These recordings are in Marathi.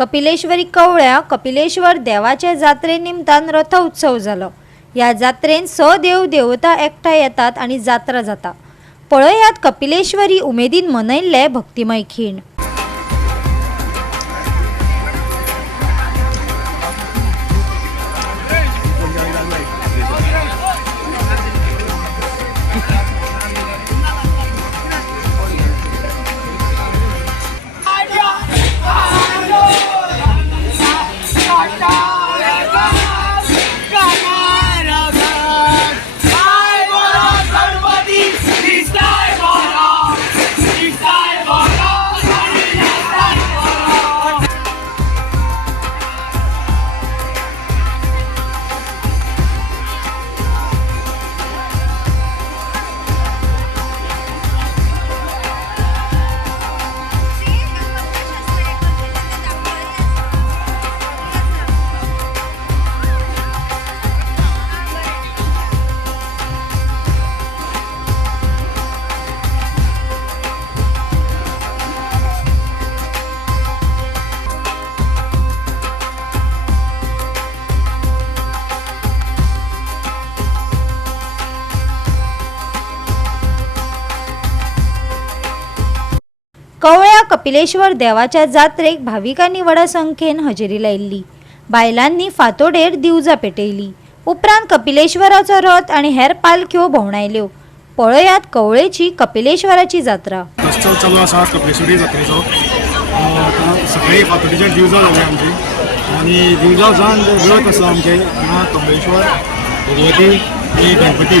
कपिलेश्वरी कवळ्या कपिलेश्वर देवाच्या जात्रे निमतान रथ उत्सव जालो। या जात्रेन स देव देवता एकठांय येतात आणि जात्रा जाता। पळयात कपिलेश्वरी उमेदीन मनयल्ले भक्तिमय खीण। कवळ्या कपिलेश्वर देवाच्या जात्रेक भाविकांनी व्हड संख्येन हजेरी लायिल्ली। बायलांनी फातोडेर दिवजा पेटयली। उपरांत कपिलेश्वराचो रथ आणि हेर पालख्यो भोंवडायल्यो। पळयात कवळेची कपिलेश्वराची जात्रा। उत्सव चालू आसा कपिलेश्वरी जात्रेचो। सकाळी फातोडेचेर दिवजा जाली आमची आणि दिवजा जावन रथ आसा आमचे कपिलेश्वर भगवती आणि गणपती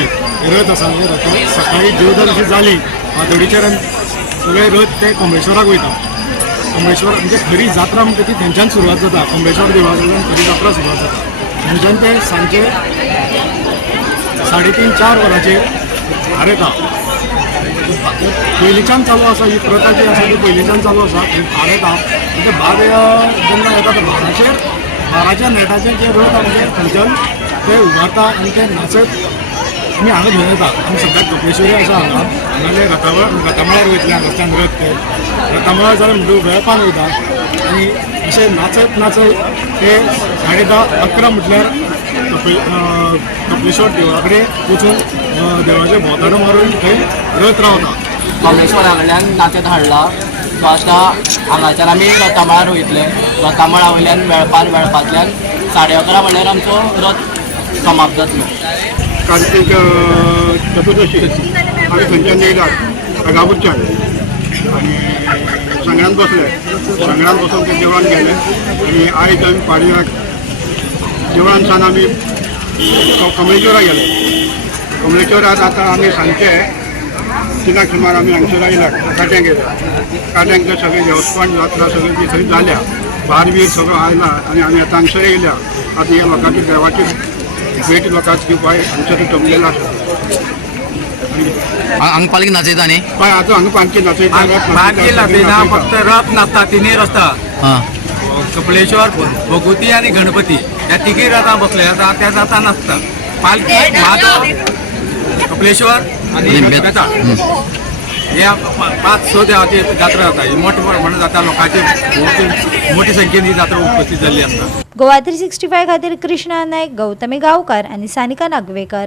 रथ आसा। रथ सकाळी दिवजा जशी जाली फातोडेचेर सगळे रथ ते कमळेश्वराक वयता। कमळेश्वर म्हणजे खरी जात्रा म्हणटा ती थंयच्यान सुरवात जाता। कमळेश्वर देवळा कडल्यान खरी जात्रा सुरवात जाता। थंयच्यान ते सांजे 3:30-4 वरांचेर भार येता। पयलींच्यान चालू आसा ही प्रथा जी आसा ती पयलींच्यान चालू आसा। भार येता म्हणजे भार जेन्ना येता ते भाराच्या नेटाचेर जे रथ म्हणजे थंयच्यान ते उबारता आणि ते नाचत आमी हांगा घेवन येता। आमी सद्याक कपिलेश्वरी आसा हांगा नाजाल्यार रथामळार वयतल्यान रस्त्यान रथ ते रथामळार जाल्यार म्हणटकूच वेळपान वयता आनी अशे नाचत नाचत ते 10:30-11 म्हटल्यार कपिलेश्वर देवळा कडेन वचून देवाचे भोंवताडो मारून थंय रथ रावता। कमळेश्वरा कडल्यान नाचत हाडला तो आतां हांगाच्यान आमी रथामळार वयतले। रथामळा वयल्यान वेळपांतल्यान 11:30 म्हणल्यार आमचो रथ समाप्त जातलो। कार्तिक चतुर्दशी आमी थंयच्यान येयल्यात गांवच्यान आनी सांगणान बसले। सांगणान बसून ते देवळान गेले आनी आयज आमी पाडव्याक देवळान सावन आमी कमळेश्वरा गेले। कमळेश्वरात आतां आमी सांजचे 3 सुमार आमी हांगसर आयल्यात काट्यांक गेले। काट्यांक ते सगळे देवस्थान जात्रा सगळी ती थंय जाल्या। भार बीर सगळो आयला आनी आमी आतां हांगसर येयल्या। आतां ह्या लोकांची देवाची भेट लोकांक दिवपाक हांगसर जमलेलो आसा। हांगा पालखी नाचयता न्ही? हय आतां हांगा पालखी नाचयता। पालखी नाचयना फक्त रथ नाचता, तिनूय रस्ता कपिलेश्वर भगवती आणि गणपती ह्या तिघी रथां बसले आसा। त्या जाता नाचता पालखी महादेव कपिलेश्वर आणि बेताळ ह्या 5-6 देवाची जात्रा जाता। ही मोठी प्रमाणात जाता। लोकांची मोठी संख्येन ही जात्रा उपस्थित जाल्ली आसता। गोवा 365 खातीर कृष्णा नायक, गौतमी गांवकार आणि सानिका नागवेकर।